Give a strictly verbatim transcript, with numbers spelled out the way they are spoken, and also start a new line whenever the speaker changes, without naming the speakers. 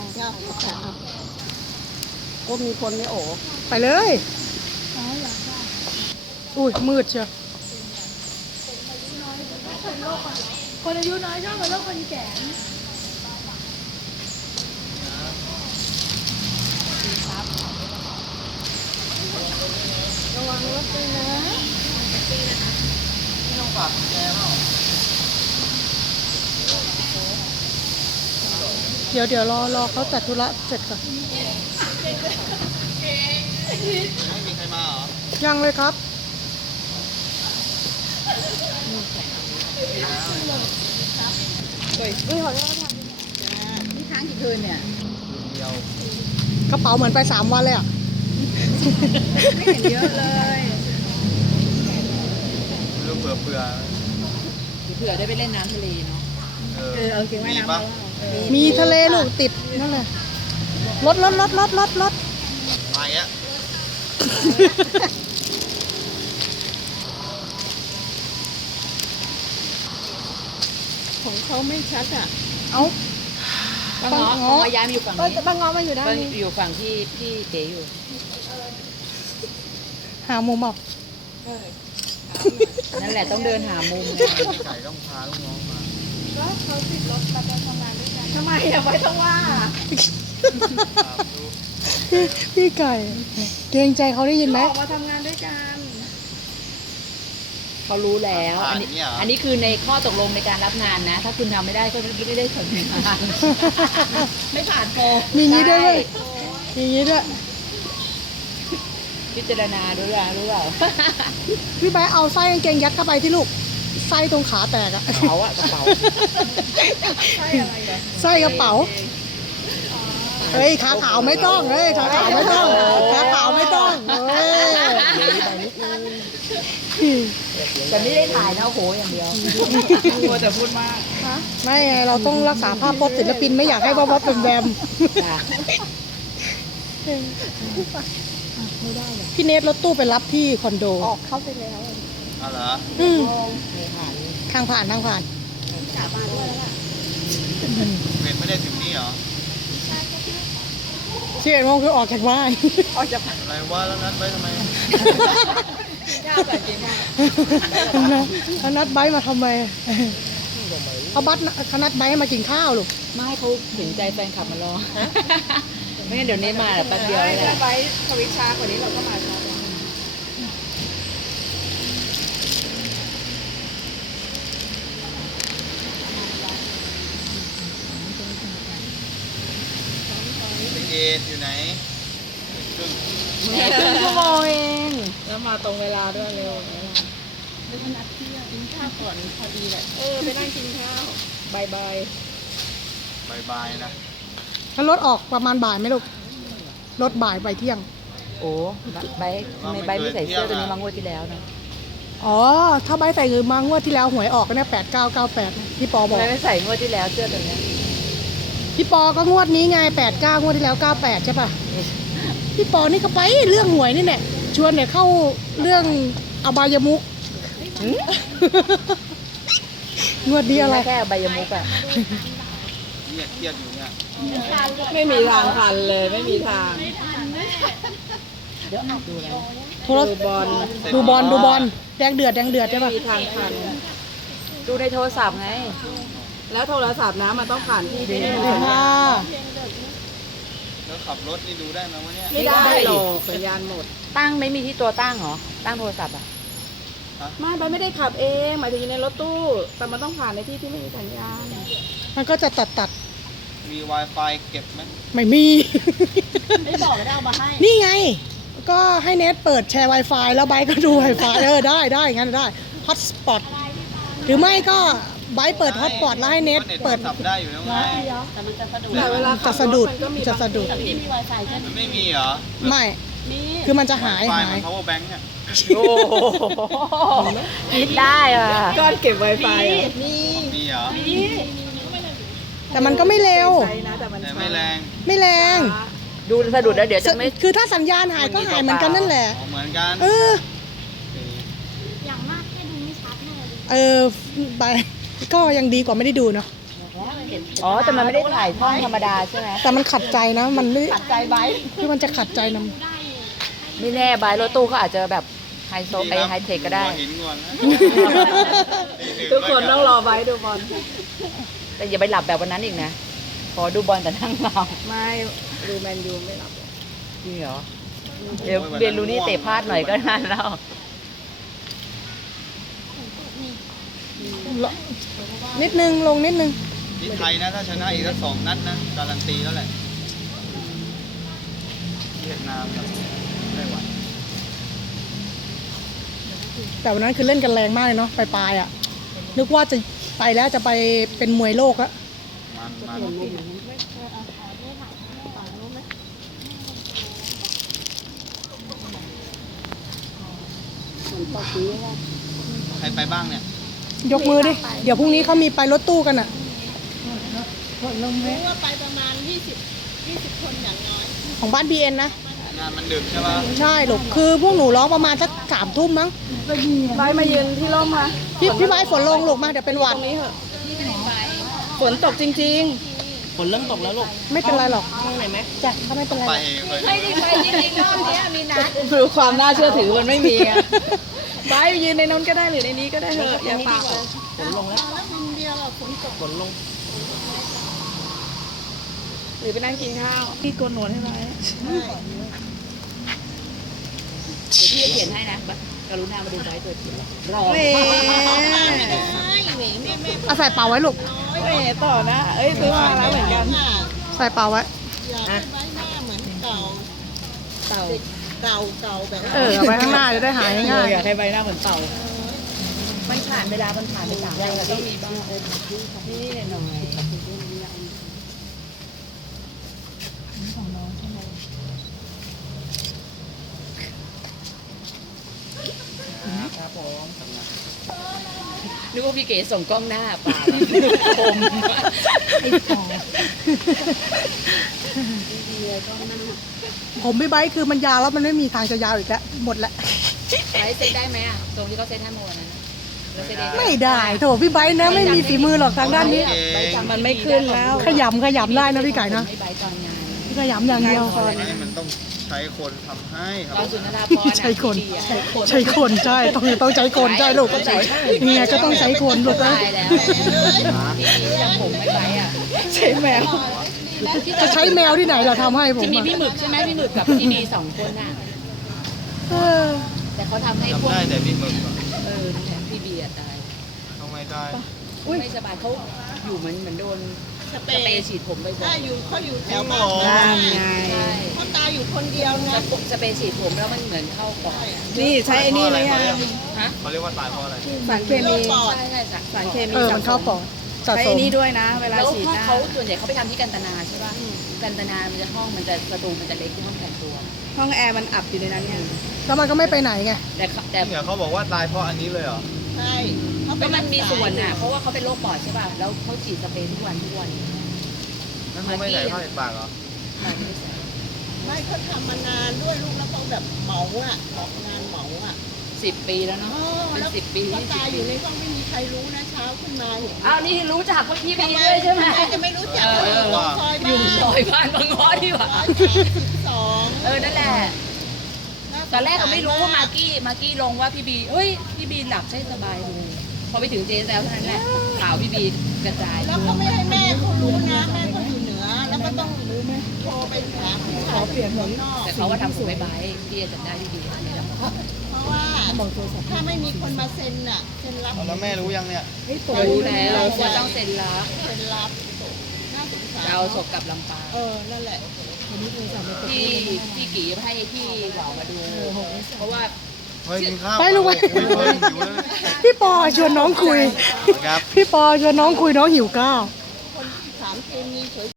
เจ้าก็มีคนไม่โอ้
ไปเลยอุ้ยมืดเชียว
คนอายุน้อยชอบเป็นโรคคนแก่
ระวังรถด้วยนะไม่ต้องฝากแกเปล่า
เดี๋ยวเดี๋ยวรอรอเขาจัดธุระเสร็จก่อน
ไม่มีใครมาเหรอ
ยังเลยครับ
เฮ้ยเฮ้ยขอโทษค่ะนี่ค้างกี่คืนเนี่ยเดียว
กระเป๋าเหมือนไปสามวันเลยอ่ะ
ไม่เห็นเยอะเลย
เรื่องเผื่อเผื่อ
เผื่อได้ไปเล่นน้ำทะเลเนาะเออเอาเก่งไว้น้ำ
มีทะเลลูกติดนั่นแหละรถรถรถรถรถรถ
ไปอ่ะ
ของเขาไม่ชัดอ่ะ
เอา
บางง้อบางง้อย้ายมาอยู่ฝั่งนี้
บางง้อมาอยู่ด้านนี้
อยู่ฝั่งที่พี่เต๋อยู่
หามุมออก
นั่นแหละต้องเดินหามุม
ไก่ต้องพาลูกน้องมา
แล้วเขาติดรถมาเดินทำงานด้วยกัน
ทำไมอะไม่ต้องว่า
พี่พี่ไก่เกรงใจเขาได้ยินไหม
ออกมาทำงานด้วยกัน
เขารู้แล้วอันนี้อันนี้คือในข้อตกลงในการรับงานนะถ้าคุณทำไม่ได้ก็ไม่ได้ผลงานไม่ผ่านโปร
มีงี้ด้วยเลยมีงี้ด้วย
พิจารณาด้วยอะรู้เปล่า
พี่แบ๊เอาไส้กางเกงยัดเข้าไปที่ลูกไส้ตรงขาแตกอะ
เขาอะกระเป๋า
ไส้อะไรเหรอ
ไส้กระเป๋าเฮ้ยขาขาวไม่ต้องเฮ้ยขาขาวไม่ต้องขาขาวไม่ต้องเฮ้ย
แต่ไม่ได้ถ่ายนะโหอย่างเดียวกลัวแต่พูดมาก
ไม่ไงเราต้องรักษาภาพพจน์ศิลปินไม่อยากให้บ๊อบบ๊อบเป็นแบมพี่เนทรถตู้ไปรับที่คอนโด
ออกเข้าไปแล้ว
อ๋อเหรอ
อืมทางผ่านทางผ่าน
กลับมาด้วยแล้วล่ะ
เวรไม่ได้ถึงนี่เหรอ
เชื่อว่าคือออกจากบ้าน
ออกจาก
อะไรว่าแล้วนัดไว้ทำไม
ยากแบบจริง
เขานัดไบมาทำไมเขาบัตเขานัดไบมากินข้าวลูก
ไม่เขาถึงใจแฟนขับมารอไม่งั้นเดี๋ยวนี้มาแป๊บเดียวเลย
ถ้าไปทวิชากว่านี้เราก็มาช้า
เอดอยู่ไหนครึ่ง
ชั่วโมงเอง
แล้วมาตรงเวลาด้วยเร็วเวลาไปนัดเที่ยงกินข้าวก่อนพอดีแหละเออไปนั่งกินข้าวบายบาย
บายบายนะ
แล้วรถออกประมาณบ่ายไหมลูกรถบ่ายไปเที่ยง
โอ้ใบไม่ใบไม่ใส่เสื้อตัวนี้มางวดที่แล้วนะ
อ๋อถ้าใบใส่คือมางวดที่แล้วหวยออกก็เนี่ยแปดเก้าเก้าแปดพี่ปอบอก
ไม่ใส่งวดที่แล้วเสื้อตัวนี้
พี่ปอก็งวดนี้ไงแปดเก้างวดที่แล้วเก้าแปดใช่ป่ะพี่ปอนี่ก็ไปเรื่องหวยนี่แหละชวนเนี่ยเข้าเรื่องอบายมุกงวดนี้อะไร
แค่อบายมุกอะ
เนี่ยเครียดอยู่เนี่ย
ไม่มีทางทันเลยไม่มีทาง
เดี๋ยวดูอะไรดูบอลดูบอลดูบอลแดงเดือดแดงเดือดใช่ป่ะ
ไม่มีทางทันดูในโทรศัพท์ไงแล้วโทรศัพท์นะมันต้องผ่านที่ที่
แล้วขับรถนี่ดูได้ไหมวะเนี่ย
ไม่ได้หรอกสัญญาณหมดตั้งไม่มีที่ตัวตั้งเหรอตั้งโทรศัพท์อ่ะ
ไม่ไปไม่ได้ขับเองหมายถึงในรถตู้แต่มันต้องผ่านในที่ที่ไม่มีสัญญาณ
มันก็จะตัดตัด
มี Wi-Fi เก็บไหม
ไม่มี
ไม่บอกไม่ได้เอามาให้
นี่ไงก็ให้เน็ตเปิดแชร์ Wi-Fi แล้วไบก็ดู Wi-Fi เออได้ได้งั้นได้ฮอตสปอตหรือไม่ก็ไบเปิดฮอตสปอตแล้วให้เน็ตเปิด
ได้อยู่แล้วไง
แต่มันจะสะดุด
แต่เวลาจะสะดุดจะสะดุด
ที่มี Wi-Fi ใช่ไหม
ไม่มีเหรอ
ไม่คือมันจะหายหาย
power bank เนี่ย
โอ้คิดได้อ่ะก้อนเก็บ Wi-Fi
มีมีเหรอ
แต่มันก็ไม่เร็ว
แต่ไม่แรง
ไม่แรง
ดูสะดุดแล้วเดี๋ยวจะไม่
คือถ้าสัญญาณหายก็หายเหมือนกันนั่นแหละ
เหมือนกัน
เออ
อย่างมากแค่ดูไม่ชัดเลย
เออไปก็ยังดีกว่าไม่ได้ดูเนาะ
เ
อ๋อแต่มันไม่ได้ถ่ายช่องธรรมดาใช่ไหม
แต่มันขัดใจนะ มันไม่
ขัดใจไบค์
คือมันจะขัดใจน
ไม่แน่ไบค์รถตู้เขาอาจจะแบบไฮโซไอไฮเทคก็ได้
หัวหินก่อนนะ
ทุกคนต้องรอไว้ดูบอล
แต่อย่าไปหลับแบบวันนั้นอีกนะ ขอดูบอลแต่นั่งหลับ
ไม่ดูแมนยูไม่หลับหรอก
จริงเหรอ เดี๋ยวเรียนรู้นี่เตะพลาดหน่อยก็นั่นแล้ว
ำนิดนึงลงนิดนึง
ที่ไทยนะถ้าชนะอีกสักสองนัดนะการันตีแล้วแหละเวียดนามกับไต้หวัน
แต่วันนั้นคือเล่นกันแรงมากเลยเนาะปลายๆอ่ะ นึกว่าจะไปแล้วจะไปเป็นมวยโลกแล้ว
มันมันใครไปบ้างเนี่ย
ยกมือดิ เดี๋ยวพรุ่งนี้เขามีไปรถตู้กันอ่ะ
รู้ว่าไปประมาณยี่สิบ ยี่สิบคนอย่างน้อย
ของบ้านพีเอ็นนะ
งานมันดึกใช่ปะ
ใช่ลูกคือพวกหนูร้องประมาณสักสามทุ่มมั้ง
ไบร์ทมายืนที่ร่มมา
พี่พี่ไม้ฝนลงลูกมาเดี๋ยวเป็นหวัด
ตรงนี้เหอะฝนตกจริง
ฝนเริ่มตกแล้วลูก
ไม่เป็นไรหรอก
ๆไหนไหม
จ้ะถ้าไม่เป็นไร
ไป
หรอก
เคย
ไม่ได้ไปจริงๆรอบนี้มีนัด
ดูความน่าเชื่อถือมันไม่มีอะไบร์ทยืนในนั้นก็ได้หรือในนี้ก็ได้เถอะอย่าปากเลย
ฝนลงแล้ว
หรือไปนั่งกินข้าวพี่โกนหนวดให้ไว้
เดี๋ยวพี่จะเขียนให้นะกรุณามาดูไบค์ตัวจริงรอ
แหม
เอาใส่เป่าไว้ลูก
แหมต่อนะเอ้ยซื้อมาแล้วเหมือนกัน
ใส่เป่าไว้
เต่า
เออเอาไว้ข้างหน้าจะได้หายง่าย
อยากให้ใบหน้าเหมือนเต่า
มันผ่านเวลามันผ่านไปสามวันแล้วต้องมีบ้างนี่หน่อย
ครับผมทำงาน
นึกว่าพี่เก๋ส่งกล้องหน้าป่าคม
ผมพี่ไบค์คือมันยาวแล้วมันไม่มีทางจะยาวอีกแล้วหมดแล้ว
ไบค์เซ็ตได้ไหมอ่ะตรงที่เขาเซ็ตให้โมวันนั้นแล้วเซ็ตเอง
ไม่ได้โถพี่ไบค์นะไม่มีฝีมือหรอกทางด้านนี้
มันไม่ขึ้นแล้ว
ขยำขยำได้นะพี่ไก่นะ
ไม่ไบค์ตอนงาน
ขยำอย่างเดียว
ไม่มันต้องใช้คนทำให้ค
ต
รั
อน
บ
สุนทราภรณ์
ใช้คนใช้คนใช่ต้องต้องใช้คนใช่ลูกเนี่ยก็ต้องใช้คนลูกนะ
ตายแล้วพี่จำผมไม่ไบค์อ่ะ
ใช่แมว
จะใช้แมวที่ไหนล่ะทำให้ผม
จะมี
อะ
พี่หมึกใช่ไหมพี่หมึกกับพี่บีสองคนน่ะ
เออ
แต่เขาทำให้พวก
จำได้แต่พี่หมึกอะ
เออนั่นแหละพี่บีอะตาย
ทำไมตาย
ไม่สบายเขาอยู่เหมือนเหมือนโดนสเปรย์ฉีดผมไปบ่อย
อยู่เขาอยู่แถ
จริ
ว
งเหร
บ้าน
อ
ไง
ใช่
เขาตายอยู่คนเดียวนะ
สเปรย์ฉีดผมแล้วมันเหมือนเข้าปอด
นี่ใช้ไอ้นี่เลยอ่ะ
ฮะ
เขาเรียกว่าตายเพราะอะไร
สารเคมี
ใช่ใช่ส
สารเคมี
เออมันเข้าปอดสะ
ใช้
ส
ไอ้
ม
นี่ด้วยนะ เวลา
แล้ว
ฉีด
ห้อง
หน้า
เขาส่วนใหญ่เขาไปทำที่กันตนาใช่ป่ะกันตนามันจะห้องมันจะประตูมันจะเล็กที่ห้องแต่งตัว
ห้องแอร์มันอับอยู่ในนั้นไง
แล้วมันก็ไม่ไปไหนไง
แต่เขาแต่
เดี๋ยวเขาบอกว่าตายเพราะอันนี้เลยเหรอ
ใช่
ก็มันมีส่วนน่ะเพราะว่าเขาเป็นโรคปอดใช่ป่ะแล้วเขาฉีดสเปรย์ทุกวันทุกวัน
นั่นเขาไม่ใส่ผ้าปิดปากเหรอ
ไม่เขาทำมานานด้วยลูกแล้วต้องแบบเหมาอ่ะออกงานเหมาอ่ะ
สิบปีแล้วเนาะเป็นสิบปี
เขา
ยี่สิบ
ตายอ
ปี
ยู่ในห้องไม่มีใครรู้นะเช้าขึ้นมาเห็น
อ้าวนี่รู้จักเขาพี่บีด้วยใช่ไหม
ใครจะไม่รู้จัก
เออ
ว่าซอย
อยู่
บ้าน
ซอยบ้านบางง้อดีกว่า
ร้อยสามสิบสอง
เออนั่นแหละตอนแรกเราไม่รู้ว่ามากกี้มากกี้ลงว่าพี่บีเฮ้ยพี่บีหลับใช่สบายเลยพอไปถึงเจนแล้วเท่านั้นแหละข่าวพี่บีกระจาย
แล้วเขาไม่ให้แม่เขารู้นะแม่เขาอยู่เหนือ แล้วก็ต้องรู้ไหมโทรไปหาผู้ชายเปลี่ยนเมืองนอก
แต่เขาว่าทำผมไม่บายพี่จะได้พี่บีเนี่ยแหละ
เพราะว่าถ้าไม่มีคนมาเซ็นน่ะเซ็นรับ
แล้วแม่รู้ยังเนี่ย
รู้แล้วว่าต้องเซ็นรับ
เซ็นรับน่าสงสาร
จะเอาศพกลับลำปาง
เออนั่นแหละ
ที่พี่กีให้พี่หล่อมาดู เพราะว่า
เฮ้ยกินข้าว
ไปลูกไป
คุยเพลินหิวเลย
พี่ปอชวนน้องคุย
ครับ
พี่ปอชวนน้องคุยน้องหิวข้าว
คนสารเคมีเฉย